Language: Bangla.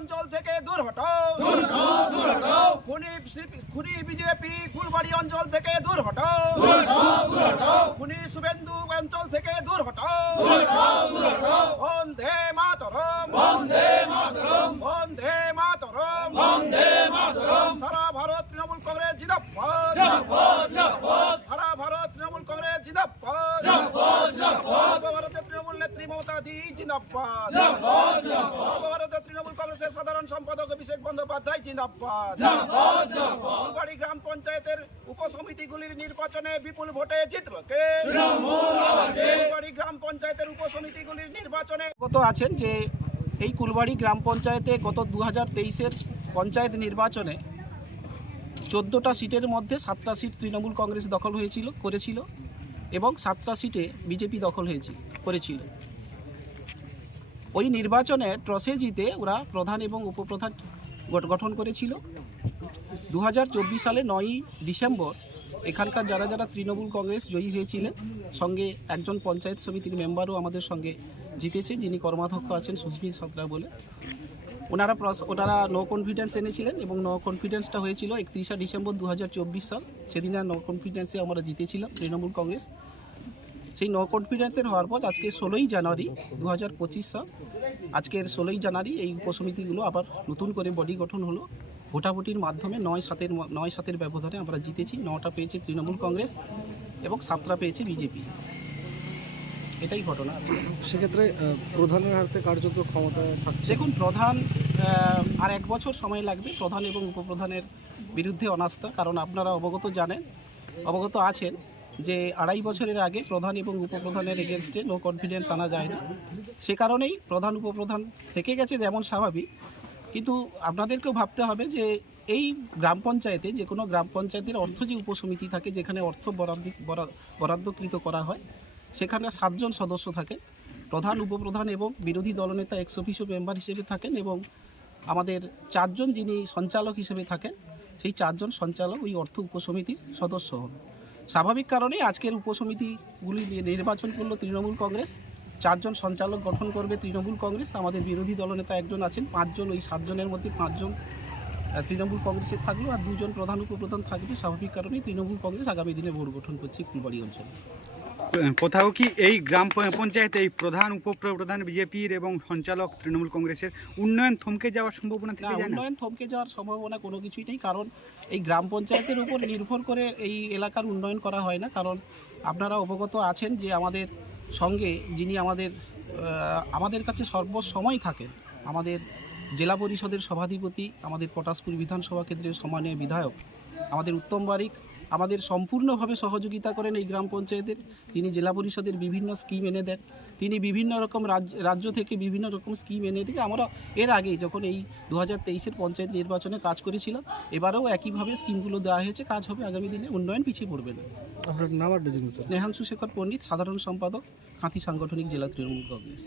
অঞ্চল থেকে দূর হটো। খুনি খুনি বিজেপি ফুলবাড়ি অঞ্চল থেকে দূর হটো খুনি শুভেন্দু অঞ্চল থেকে দূর হটো বন্দে মাতরম বন্দে মাতরম বন্দে মাতরম বন্দে মাতরম সারা ভারত তৃণমূল কংগ্রেস জিন্দাবাদ সারা ভারত তৃণমূল কংগ্রেস জিন্দাবাদ সর্বভারতীয় তৃণমূল জিন্দাবাদ। তৃণমূল কংগ্রেসের সাধারণ সম্পাদক অভিষেক বন্দ্যোপাধ্যায় জিন্দাবাদ। ফুলবাড়ি গ্রাম পঞ্চায়েতের উপসমিতিগুলির নির্বাচনে বিপুল ভোটে জিতল কে? ফুলবাড়ি গ্রাম পঞ্চায়েতের উপসমিতিগুলির নির্বাচনে গত আছেন যে এই কুলবাড়ি গ্রাম পঞ্চায়েতে গত দু হাজার তেইশের পঞ্চায়েত নির্বাচনে চোদ্দোটা সিটের মধ্যে সাতটা সিট তৃণমূল কংগ্রেস দখল হয়েছিল করেছিল এবং সাতটা সিটে বিজেপি দখল হয়েছিল করেছিল। ওই নির্বাচনে ট্রসে জিতে ওরা প্রধান এবং উপপ্রধান গঠন করেছিল। দু হাজার চব্বিশ সালে নয়ই ডিসেম্বর এখানকার যারা যারা তৃণমূল কংগ্রেস জয়ী হয়েছিলেন, সঙ্গে একজন পঞ্চায়েত সমিতির মেম্বারও আমাদের সঙ্গে জিতেছে, যিনি কর্মাধ্যক্ষ আছেন সুস্মিত সত্রা বলে। ওনারা ওনারা নো কনফিডেন্স এনেছিলেন এবং নো কনফিডেন্সটা হয়েছিল একত্রিশে ডিসেম্বর দু হাজার চব্বিশ সাল। সেদিন আর নো কনফিডেন্সে আমরা জিতেছিলাম তৃণমূল কংগ্রেস। সেই নো কনফিডেন্সের হওয়ার পর আজকে ষোলোই জানুয়ারি দু হাজার পঁচিশ সাল। আজকের ষোলোই জানুয়ারি এই উপসমিতিগুলো আবার নতুন করে বডি গঠন হলো। ভোটাভুটির মাধ্যমে নয় সাতের নয় সাতের ব্যবধানে আমরা জিতেছি নটা পেয়েছে তৃণমূল কংগ্রেস এবং সাতটা পেয়েছে বিজেপি। এটাই ঘটনা সেক্ষেত্রে প্রধানের হাতে কার্যত ক্ষমতা থাকছে। দেখুন প্রধান আর এক বছর সময় লাগবে প্রধান এবং উপপ্রধানের বিরুদ্ধে অনাস্থা কারণ আপনারা অবগত জানেন অবগত আছেন। যে আড়াই বছরের আগে প্রধান এবং উপপ্রধানের এগেনস্টে নো কনফিডেন্স আনা যায় না সে কারণেই প্রধান, উপপ্রধান থেকে গেছে যেমন স্বাভাবিক। কিন্তু আপনাদেরকেও ভাবতে হবে যে এই গ্রাম পঞ্চায়েতে যে কোনো গ্রাম পঞ্চায়েতের অর্থ যে উপসমিতি থাকে, যেখানে অর্থ বরাদ্দ বরা- বরাদ্দকৃত করা হয়, সেখানে সাতজন সদস্য থাকে প্রধান, উপপ্রধান এবং বিরোধী দলনেতা এক্স অফিসিও মেম্বার হিসেবে থাকেন এবং আমাদের চারজন যিনি সঞ্চালক হিসেবে থাকেন, সেই চারজন সঞ্চালক ওই অর্থ উপসমিতির সদস্য হন। স্বাভাবিক কারণে আজকের উপসমিতিগুলি নির্বাচন করল তৃণমূল কংগ্রেস। চারজন সঞ্চালক গঠন করবে তৃণমূল কংগ্রেস। আমাদের বিরোধী দলনেতা একজন আছেন, পাঁচজন, ওই সাতজনের মধ্যে পাঁচজন তৃণমূল কংগ্রেসে থাকল আর দুজন প্রধান, উপপ্রধান থাকবে। স্বাভাবিক কারণেই তৃণমূল কংগ্রেস আগামী দিনে ভোট গঠন করছে ফুলবাড়ি অঞ্চলে। কোথাও কি এই গ্রাম পঞ্চায়েতে এই প্রধান উপপ্রধান বিজেপির এবং সঞ্চালক তৃণমূল কংগ্রেসের উন্নয়ন থমকে যাওয়ার সম্ভাবনা থেকে যায় উন্নয়ন থমকে যাওয়ার সম্ভাবনা কোনো কিছুই নেই কারণ এই গ্রাম পঞ্চায়েতের উপর নির্ভর করে এই এলাকার উন্নয়ন করা হয় না কারণ আপনারা অবগত আছেন যে আমাদের সঙ্গে যিনি আমাদের আমাদের কাছে সর্বসময় থাকেন আমাদের জেলা পরিষদের সভাধিপতি আমাদের পটাশপুর বিধানসভা কেন্দ্রের সম্মানীয় বিধায়ক আমাদের উত্তম বারিক আমাদের সম্পূর্ণভাবে সহযোগিতা করেন এই গ্রাম পঞ্চায়েতের। তিনি জেলা পরিষদের বিভিন্ন স্কিম এনে দেন। তিনি বিভিন্ন রকম রাজ্য থেকে বিভিন্ন রকম স্কিম এনে দিয়ে আমরা এর আগে যখন এই দু হাজার তেইশের পঞ্চায়েত নির্বাচনে কাজ করেছিলাম এবারেও একইভাবে স্কিমগুলো দেওয়া হয়েছে। কাজ হবে আগামী দিনে। উন্নয়ন পিছিয়ে পড়বে না। আপনার নাম আর স্নেহাংশু শেখর পণ্ডিত সাধারণ সম্পাদক কাঁথি সাংগঠনিক জেলা তৃণমূল কংগ্রেস।